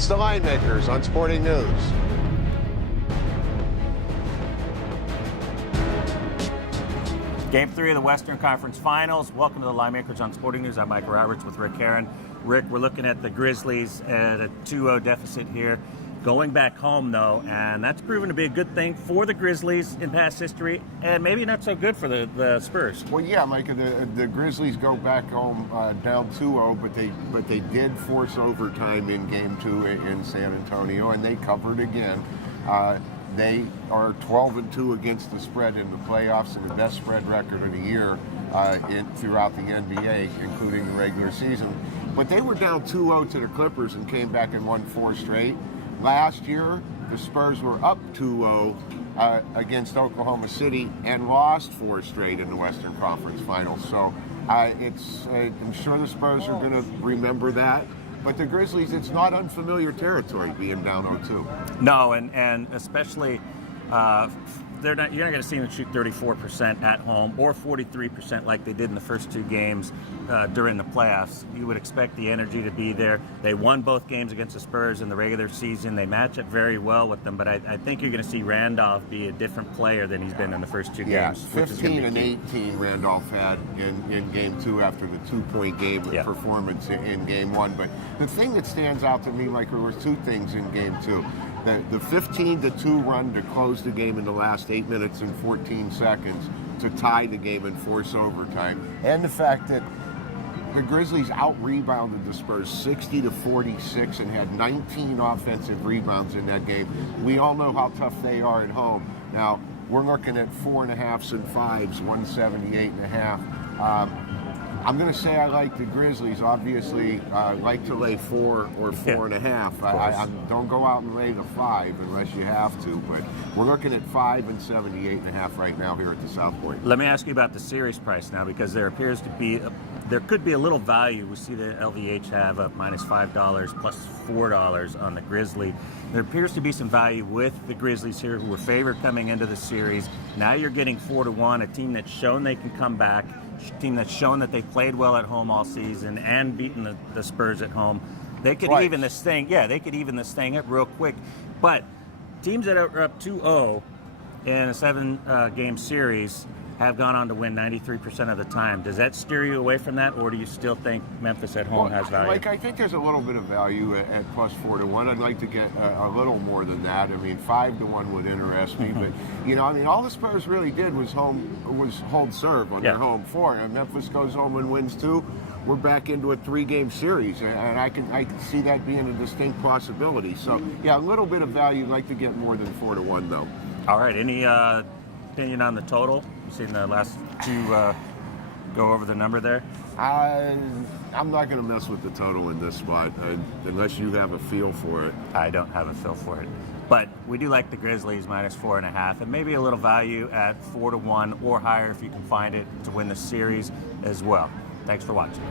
It's the Linemakers on Sporting News. Game 3 of the Western Conference Finals. Welcome to the Linemakers on Sporting News. I'm Micah Roberts with Rick Herron. Rick, we're looking at the Grizzlies at a 2-0 deficit here. Going back home, though, and that's proven to be a good thing for the Grizzlies in past history, and maybe not so good for the Spurs. Well, yeah, Micah, the Grizzlies go back home down 2-0, but they did force overtime in Game 2 in San Antonio, and they covered again. They are 12-2 against the spread in the playoffs, and the best spread record of the year throughout the NBA, including the regular season. But they were down 2-0 to the Clippers and came back and won 4 straight. Last year, the Spurs were up 2-0 against Oklahoma City and lost 4 straight in the Western Conference Finals. So I'm sure the Spurs are going to remember that. But the Grizzlies, it's not unfamiliar territory being down 0-2. No, and especially you're not going to see them shoot 34% at home or 43% like they did in the first 2 games during the playoffs. You would expect the energy to be there. They won both games against the Spurs in the regular season. They match up very well with them, but I think you're going to see Randolph be a different player than he's been in the first 2 games. 15 and 18 Randolph had in Game 2 after the 2-point game performance in Game 1. But the thing that stands out to me, Mike, was 2 things in Game 2. The 15-2 run to close the game in the last 8 minutes and 14 seconds to tie the game and force overtime. And the fact that the Grizzlies out-rebounded the Spurs 60-46 and had 19 offensive rebounds in that game. We all know how tough they are at home. Now, we're looking at 4.5s and 5s, 178.5. I'm going to say I like the Grizzlies. Obviously, I like to lay 4 or 4.5. I don't go out and lay the 5 unless you have to. But we're looking at 5 and 78.5 right now here at the South Point. Let me ask you about the series price now, because there appears to be there could be a little value. We see the LVH have up -$5 plus $4 on the Grizzly. There appears to be some value with the Grizzlies here, who were favored coming into the series. Now you're getting 4-1, a team that's shown they can come back, a team that's shown that they played well at home all season and beaten the Spurs at home. They could even this thing. Yeah, they could even this thing up real quick. But teams that are up 2-0 in a 7-game series have gone on to win 93% of the time. Does that steer you away from that, or do you still think Memphis at home has value? Like, I think there's a little bit of value at plus 4-1. I'd like to get a little more than that. I mean, 5-1 would interest me, but all the Spurs really did was hold serve on their home floor. And Memphis goes home and wins 2. We're back into a 3-game series, and I can see that being a distinct possibility. So, yeah, a little bit of value. I'd like to get more than 4-1, though. All right. Any opinion on the total? You seen the last 2 go over the number there? I'm not going to mess with the total in this spot unless you have a feel for it. I don't have a feel for it. But we do like the Grizzlies -4.5, and maybe a little value at 4-1 or higher if you can find it to win the series as well. Thanks for watching.